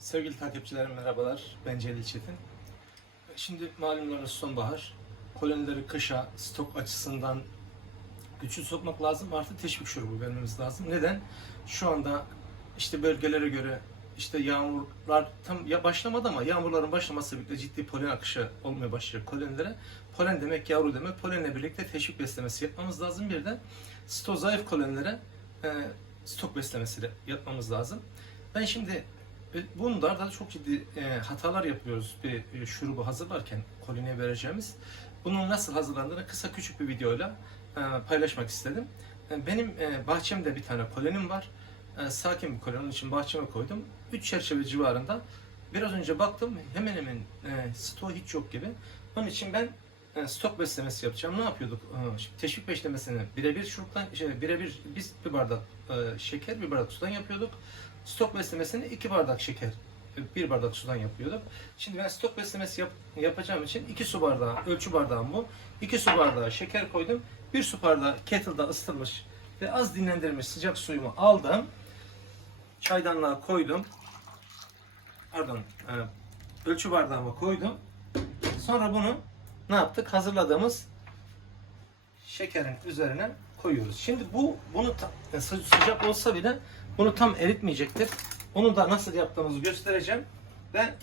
Sevgili takipçilerim merhabalar. Ben Celil Çetin. Şimdi malumlarınız sonbahar. Kolonileri kışa stok açısından güçlü sokmak lazım. Artı teşvik şurubu vermemiz lazım. Neden? Şu anda işte bölgelere göre işte yağmurlar tam ya başlamadı ama yağmurların başlaması birlikte ciddi polen akışı olmaya başlıyor kolonilere. Polen demek yavru demek. Polenle birlikte teşvik beslemesi yapmamız lazım. Bir de sto zayıf kolonilere e, stok beslemesi de yapmamız lazım. Ben şimdi Bunlarda çok ciddi e, hatalar yapıyoruz bir e, şurubu hazırlarken koloniye vereceğimiz. Bunun nasıl hazırlandığını kısa küçük bir videoyla e, paylaşmak istedim. E, benim e, bahçemde bir tane kolonim var. E, sakin bir. Onun için bahçeme koydum. 3 çerçeve civarında. Biraz önce baktım hemen hemen e, stoğu hiç yok gibi. Onun için ben e, stok beslemesi yapacağım. Ne yapıyorduk? E, teşvik beslemesini birebir şuruptan, şey, birebir biz bir bardak e, şeker, bir bardak sudan yapıyorduk. Stok beslemesini iki bardak şeker, bir bardak sudan yapıyorduk. Şimdi ben stok beslemesi yap- yapacağım için iki su bardağı, ölçü bardağım bu. İki su bardağı şeker koydum. Bir su bardağı kettle'da ısıtılmış ve az dinlendirilmiş sıcak suyumu aldım. Çaydanlığa koydum. Pardon, e, ölçü bardağıma koydum. Sonra bunu ne yaptık? Hazırladığımız şekerin üzerine koyuyoruz. Şimdi bu bunu ta- e, sı- sıcak olsa bile bunu tam eritmeyecektir. Onu da nasıl yaptığımızı göstereceğim ve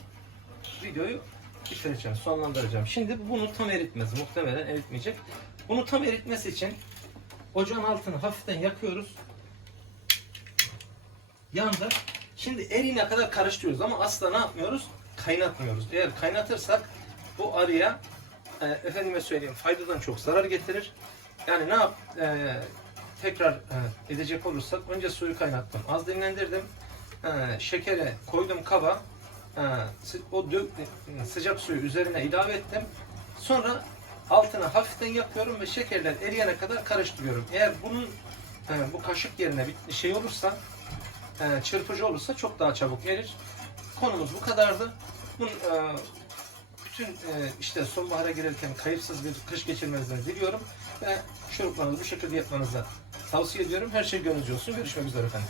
videoyu bitireceğim, sonlandıracağım. Şimdi bunu tam eritmez, muhtemelen eritmeyecek. Bunu tam eritmesi için ocağın altını hafiften yakıyoruz. Yandı. Şimdi eriyene kadar karıştırıyoruz ama asla ne yapmıyoruz? Kaynatmıyoruz. Eğer kaynatırsak bu arıya e, efendime söyleyeyim faydadan çok zarar getirir. Yani ne yap e, tekrar e, edecek olursak önce suyu kaynattım. Az dinlendirdim. E, şekere koydum kaba. E, o dök- sıcak suyu üzerine ilave ettim. Sonra altını hafiften yakıyorum ve şekerler eriyene kadar karıştırıyorum. Eğer bunun e, bu kaşık yerine bir şey olursa e, çırpıcı olursa çok daha çabuk erir. Konumuz bu kadardı. Bunun, e, bütün e, işte sonbahara girerken kayıpsız bir kış geçirmenizi diliyorum ve şuruplarınızı bu şekilde yapmanızı tavsiye ediyorum. Her şey gönlünüzce olsun. Görüşmek üzere efendim.